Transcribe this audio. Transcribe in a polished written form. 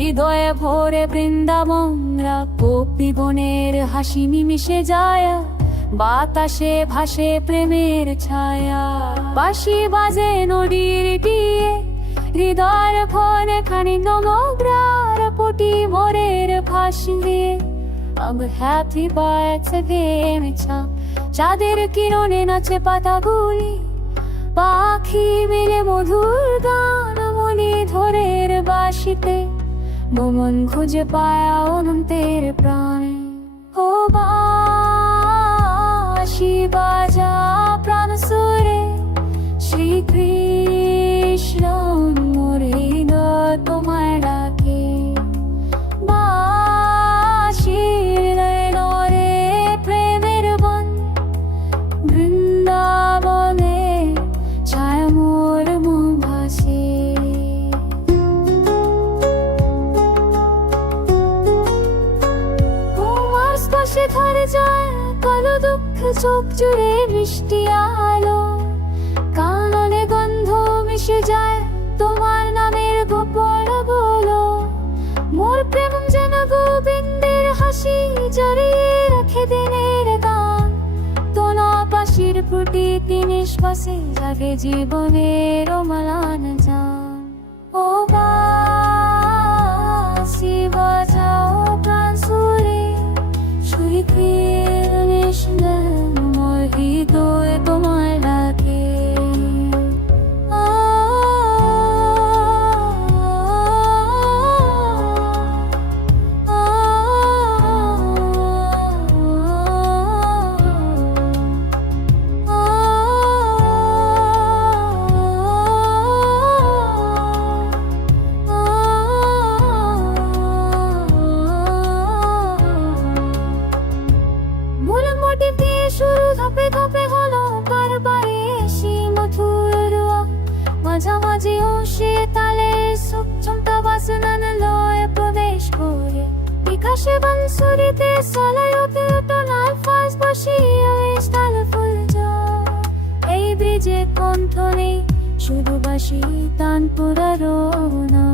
হৃদয়ে ভরে বৃন্দাবনরা গোপী বনের হাসি মিশে যায়, বাতাসে ভাসে প্রেমের ছায়া। বাঁশি বাজে নদীর তীরে, হৃদয়ের ফোনে খানি নমগ্রার পটি ভোরের ভাসি দিয়ে। अब happy birthday মিছা চাঁদের কিরণে নাচে পাতাগুলি, পাখি মিলে মধুর গান মনে ধরের বাঁশিতে। মন খুঁজে পায় অনন্তের প্রাণে। ও বাঁশি বাজা প্রাণ সুরে, শ্রীকৃষ্ণ মোর হৃদয় তোমায় ডাকে। বাঁশির নরে প্রেমের বন, বৃন্দাবনে ছায়া মোর মন ভাসে। তোমার স্পর্শে ধরে যায় কালো দুঃখ, চোখ জুড়ে মিষ্টি আলো। কাননে গন্ধ মিশে যায় তোমার নামের গোপন বলো। মোর প্রেম যেন গোবিন্দের হাসি, জড়িয়ে রাখে দিনের গান। তোনা বাঁশির প্রতিটি নিঃশ্বাসে জাগে জীবনের ম্লান জান। ও বাঁশি বাজাও প্রাণ সুরে, শ্রীকৃষ্ণ মোর হৃদয় তোমায় ডাকে। শুরু ধাপে ধাপে হলো বারবারে এসে মধুর, মাঝামাঝি অংশে তালের সুখ চমকা বাসনান লয়ে প্রবেশ করে। বিকাশে বাঁশুরিতে সলয়তে তোলার ফাঁস বসিয়ে স্থাল ফুল জল। এই ব্রিজে কণ্ঠ নেই শুধু বাঁশি তান পুরারো না।